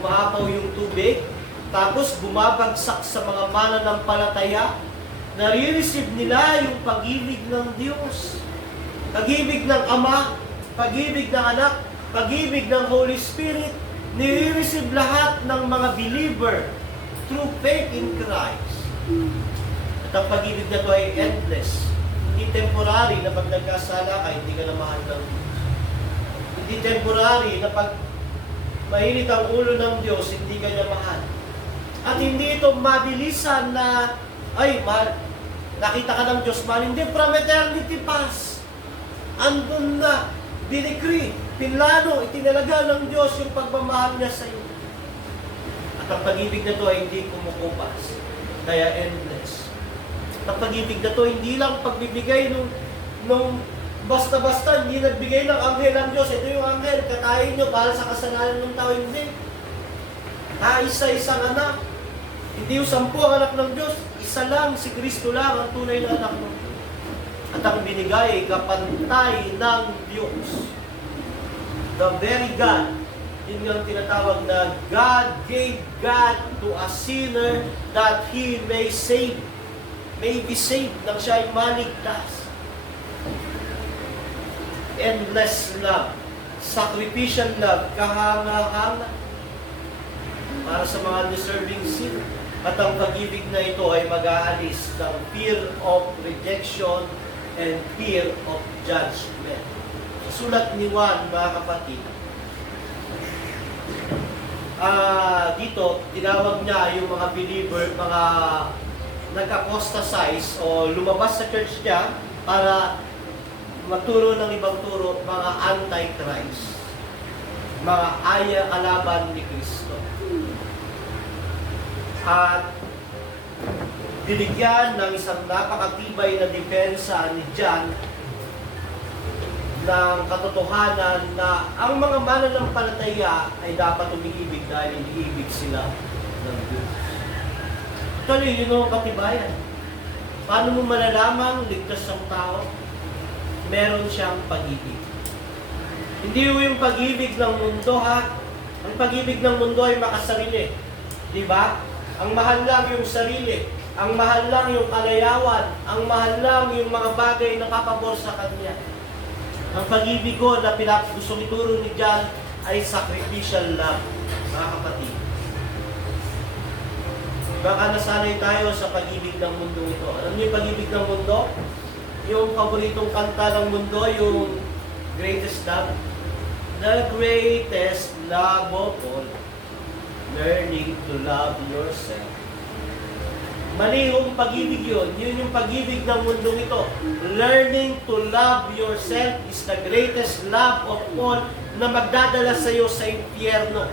umapaw yung tubig, tapos bumabagsak sa mga mananampalataya, nare-receive nila yung pag-ibig ng Diyos. Pag-ibig ng Ama, pag-ibig ng Anak, pag-ibig ng Holy Spirit, nire-receive lahat ng mga believer through faith in Christ. At ang pag-ibig na ito ay endless. Hindi temporary na pag nagkasala ka, hindi ka na mahal ng Diyos. Hindi temporary na pag mainit ang ulo ng Diyos, hindi ka niya mahal. At hindi ito mabilisan na, ay, mahal, nakita ka ng Diyos mahal. Hindi, from eternity past. Andun na, dinecree, pinlano, itinalaga ng Diyos yung pagmamahal niya sa iyo. At ang pag-ibig na ito ay hindi kumukupas, kaya endless. At ang pag-ibig na ito, hindi lang pagbibigay nung basta-basta, hindi nagbigay ng anghel ang Diyos. Ito yung anghel, katayin nyo para sa kasalanan ng tao. Hindi. Isa-isang anak. Hindi yung 10 anak ng Diyos. Isa lang, si Kristo lang ang tunay na anak ng Diyos. At ang binigay, kapantay ng Diyos. The very God. Yun nga ang tinatawag na God gave God to a sinner that He may save. May be saved nang siya ay maligtas. Endless love, sacrificial love, kahanga-hanga para sa mga deserving sin. At ang pag-ibig na ito ay mag-aalis ng fear of rejection and fear of judgment. Sa sulat ni Juan, mga kapatid, dito, tinawag niya yung mga believer, mga nag-apostatize o lumabas sa church niya para magturo ng ibang turo, mga anti-Christ, mga kalaban ni Kristo. At binigyan ng isang napakatibay na depensa ni John ng katotohanan na ang mga mananampalataya ay dapat umiibig dahil iniibig sila ng Diyos. Actually, yun ang katibayan. Paano mo malalamang ligtas ang tao? Meron siyang pag-ibig. Hindi yung pag-ibig ng mundo, ha? Ang pag-ibig ng mundo ay makasarili. Di ba? Ang mahal lang yung sarili. Ang mahal lang yung kalayawan. Ang mahal lang yung mga bagay na kapabor sa kanya. Ang pag-ibig ko na gustong ituro ni John ay sacrificial love, mga kapatid. Baka nasanay tayo sa pag-ibig ng mundo ito. Alam niyo yung pag-ibig ng mundo? Yung paboritong kanta ng mundo, yung greatest love. The greatest love of all, learning to love yourself. Mali yung pag-ibig yun. Yun yung pag-ibig ng mundong ito. Learning to love yourself is the greatest love of all na magdadala sa iyo sa impyerno.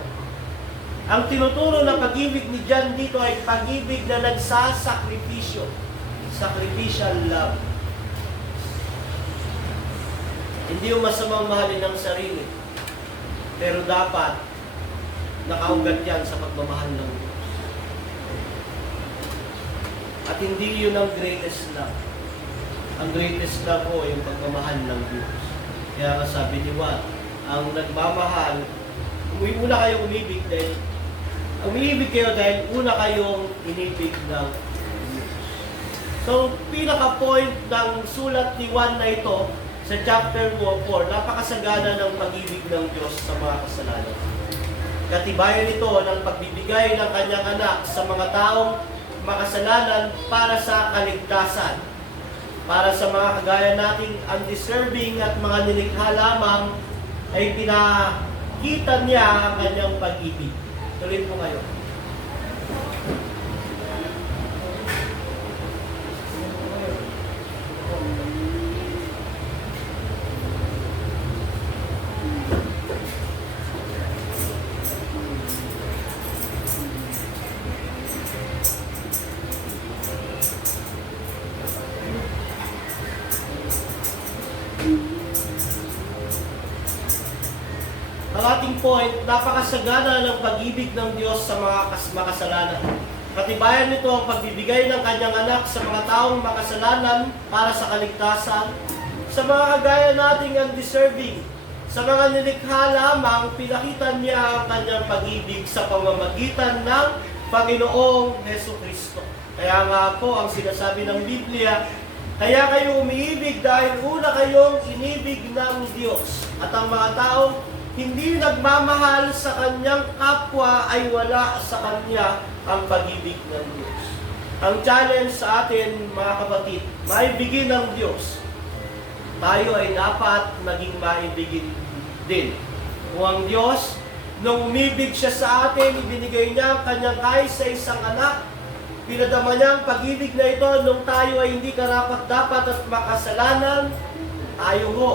Ang tinuturo ng pag-ibig ni John dito ay pag-ibig na nagsasakripisyo. Sacrificial love. Hindi yung masamang mahalin ng sarili. Pero dapat nakaugat yan sa pagmamahal ng Diyos. At hindi yun ang greatest love. Ang greatest love po yung pagmamahal ng Diyos. Kaya nga sabi ni Juan, ang nagmamahal, una kayong umibig dahil umiibig kayo dahil una kayong inibig ng Diyos. So, pinaka-point ng sulat ni Juan na ito sa chapter 4, napakasagana ng pag-ibig ng Diyos sa mga kasalanan. Katibayan ito ng pagbibigay ng kanyang anak sa mga taong makasalanan para sa kaligtasan. Para sa mga kagaya nating undeserving at mga nilikha lamang, ay pinakita niya ang kanyang pag-ibig. Tuloy po kayo. Ang ating point, napakasagana ng pag-ibig ng Diyos sa mga makasalanan. Katibayan nito ang pagbibigay ng kanyang anak sa mga taong makasalanan para sa kaligtasan, sa mga kagaya nating undeserving, sa mga nilikha lamang, pinakita niya ang kanyang pag-ibig sa pamamagitan ng Panginoong Hesukristo. Kaya nga po ang sinasabi ng Biblia, kaya kayo umiibig dahil una kayong inibig ng Diyos. At ang mga taong hindi nagmamahal sa kanyang kapwa ay wala sa kanya ang pag-ibig ng Diyos. Ang challenge sa atin, mga kapatid, maibigin ng Diyos. Tayo ay dapat maging maibigin din. Kung ang Diyos, nung umibig siya sa atin, ibinigay niya ang kanyang kaisa-isang anak, pinadama niya ang pag-ibig na ito nung tayo ay hindi karapat-dapat at makasalanan, tayo ho.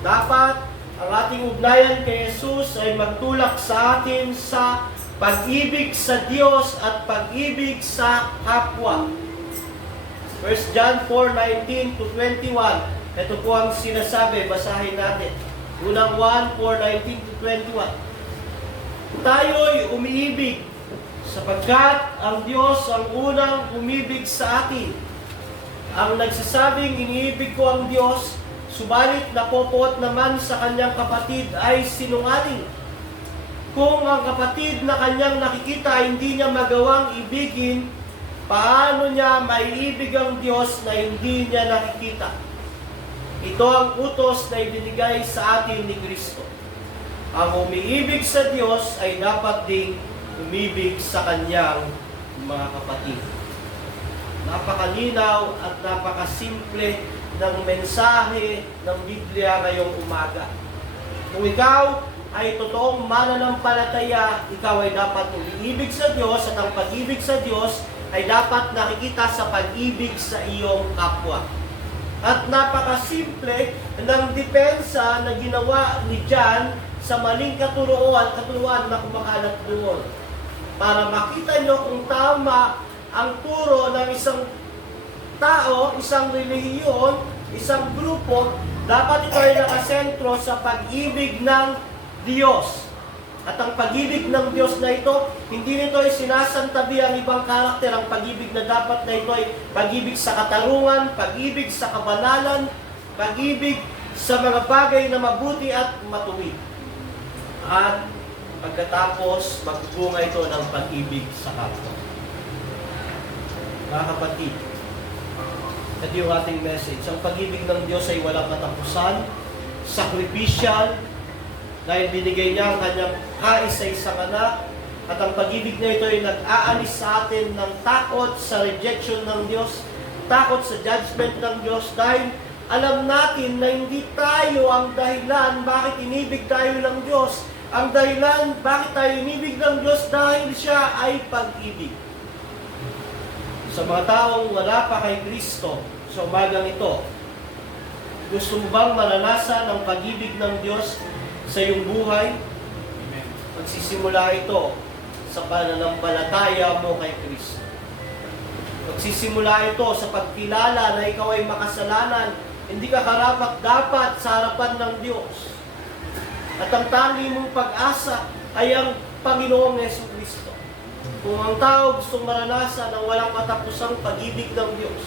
Dapat ang ating ugnayan kay Jesus ay magtulak sa atin sa pag-ibig sa Diyos at pag-ibig sa kapwa. 1 John 4:19-21. Ito po ang sinasabi, basahin natin. Unang 1:4:19-21. Tayo'y umiibig sapagkat ang Diyos ang unang umibig sa atin. Ang nagsasabing iniibig ko ang Diyos, subalit napopot naman sa kanyang kapatid ay sinungaling. Kung ang kapatid na kanyang nakikita ay hindi niya magawang ibigin, paano niya maiibig ang Diyos na hindi niya nakikita? Ito ang utos na ibinigay sa atin ni Kristo. Ang umiibig sa Diyos ay dapat ding umibig sa kanyang mga kapatid. Napakalinaw at napakasimple ng mensahe ng Biblia ngayong umaga. Kung ikaw ay totoong mananampalataya, ikaw ay dapat umiibig sa Diyos at ang pag-ibig sa Diyos ay dapat nakikita sa pag-ibig sa iyong kapwa. At napakasimple ng depensa na ginawa ni John sa maling katuruan na kumakalat doon. Para makita nyo kung tama ang turo ng isang tao, isang relihiyon, isang grupo, dapat ito ay nakasentro sa pag-ibig ng Diyos. At ang pag-ibig ng Diyos na ito, hindi nito ay sinasantabi ang ibang karakter. Ang pag-ibig na dapat na ito ay pag-ibig sa katarungan, pag-ibig sa kabanalan, pag-ibig sa mga bagay na mabuti at matuwid. At pagkatapos, magbubunga ito ng pag-ibig sa kapwa. Mga kapatid, ito yung ating message. Ang pag-ibig ng Diyos ay walang katapusan, sacrificial, dahil binigay niya ang kanyang kaisa-isang anak, at ang pag-ibig na ito ay nag-aalis sa atin ng takot sa rejection ng Diyos, takot sa judgment ng Diyos, dahil alam natin na hindi tayo ang dahilan bakit inibig tayo ng Diyos. Ang dahilan bakit tayo inibig ng Diyos dahil siya ay pag-ibig. Sa mga taong wala pa kay Kristo, sa umagang ito, gusto mo bang maranasan ang pag-ibig ng Diyos sa iyong buhay? Magsisimula ito sa pananampalataya mo kay Kristo. Magsisimula ito sa pagkilala na ikaw ay makasalanan, hindi ka karapat-dapat sa harapan ng Diyos. At ang tanging mong pag-asa ay ang Panginoong Jesucristo. Kung ang tao gustong maranasan ang walang katapusang pag-ibig ng Diyos,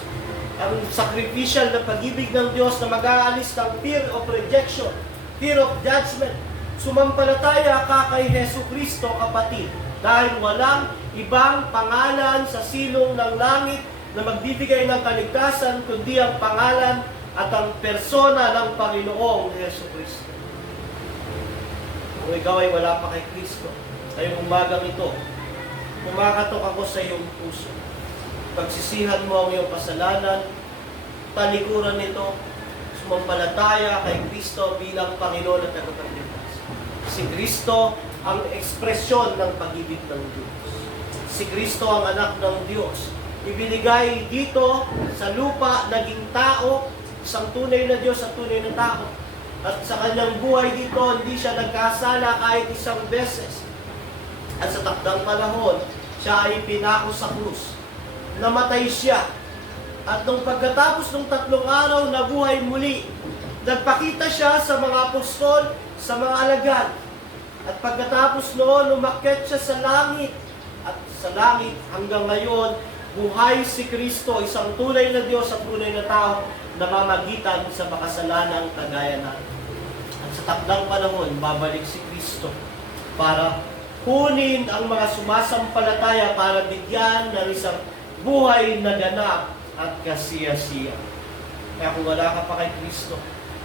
ang sacrificial na pag-ibig ng Diyos na mag-aalis ng fear of rejection, fear of judgment, sumampalataya ka kay Jesucristo, kapatid, dahil walang ibang pangalan sa silong ng langit na magbibigay ng kaligtasan kundi ang pangalan at ang persona ng Panginoong Jesucristo. Kung ikaw ay wala pa kay Kristo, ngayong umagang ito, kumakatok ako sa iyong puso. Pagsisihan mo ang iyong kasalanan, talikuran nito, sumampalataya kay Kristo bilang Panginoon at Tagapagligtas. Si Kristo ang ekspresyon ng pag-ibig ng Diyos. Si Kristo ang anak ng Diyos. Ibinigay dito sa lupa, naging tao, isang tunay na Diyos at tunay na tao. At sa kanyang buhay dito, hindi siya nagkasala kahit isang beses. At sa takdang panahon, siya ay pinako sa krus. Namatay siya. At nung pagkatapos ng 3 araw, nabuhay muli. Nagpakita siya sa mga apostol, sa mga alagad. At pagkatapos noon, umakyat siya sa langit. At sa langit, hanggang ngayon, buhay si Kristo, isang tunay na Diyos at tunay na tao, namamagitan sa makasalanang kagaya natin. At sa takdang panahon, babalik si Kristo para kunin ang mga sumasampalataya para bigyan ng isang buhay na ganap at kasiya-siya. Kaya kung wala ka pa kay Kristo,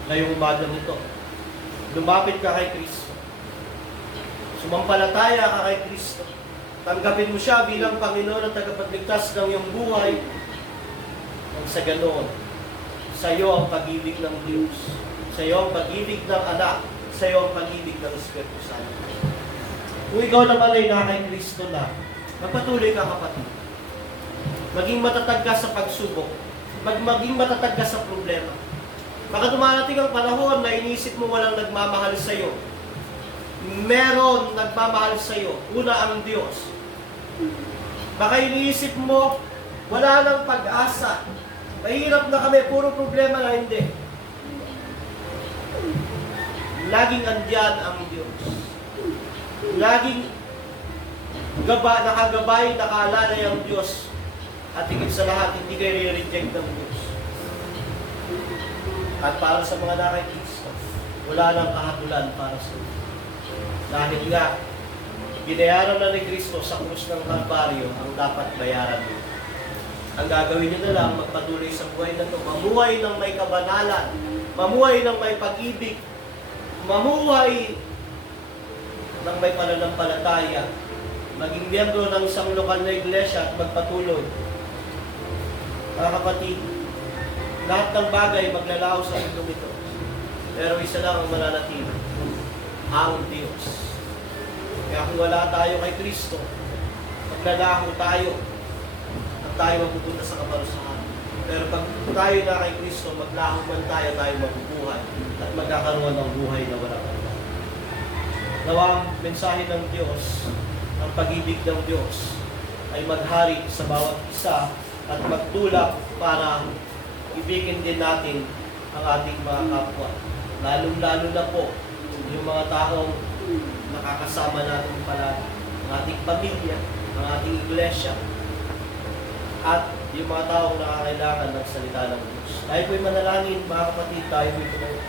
ngayong umagang ito, lumapit ka kay Kristo. Sumampalataya ka kay Kristo. Tanggapin mo siya bilang Panginoon at tagapagligtas ng iyong buhay. At sa ganoon, sa iyo ang pag-ibig ng Diyos, sa iyo ang pag-ibig ng Anak, sa iyo ang pag-ibig ng Espiritu Santo. Kung ikaw naman ay na kay Kristo na, magpatuloy ka, kapatid. Maging matatag ka sa pagsubok, maging matatag ka sa problema. Baka dumarating ang panahon na inisip mo walang nagmamahal sa iyo. Meron nagmamahal sa iyo. Una ang Diyos. Baka iniisip mo, wala nang pag-asa. Mahirap na kami, puro problema na hindi. Laging andyan ang Diyos. Laging nakagabay, nakaalalay ang Diyos. At higit sa lahat, hindi kayo re-reject ng Diyos. At para sa mga nakikristo, wala nang kahatulan para sa iyo. Dahil nga, binayaran na ni Kristo sa krus ng Kalbaryo ang dapat bayaran mo. Ang gagawin niyo na lang, magpatuloy sa buhay na ito. Mamuhay ng may kabanalan, mamuhay ng may pag-ibig, mamuhay ng may pananampalataya, maging miyembro ng isang lokal na iglesia at magpatuloy. Mga kapatid, lahat ng bagay maglalaho sa mundong ito. Pero isa lang ang mananatili, ang Diyos. Kaya kung wala tayo kay Kristo, maglalaho tayo at tayo mapupunta sa kaparusahan. Pero pag tayo na kay Kristo, maglaho man tayo mabubuhay at magkakaroon ng buhay na walang hanggan. Nawa ang mensahe ng Diyos, ang pag-ibig ng Diyos, ay maghari sa bawat isa at magtulak para ibigin din natin ang ating mga kapwa. Lalong-lalo na po yung mga taong nakakasama natin pala, ang ating pamilya, ang ating iglesia, at yung mga taong nakakailangan ng salita ng Diyos. Tayo po'y manalangin, mga kapatid, tayo po'y tumayo.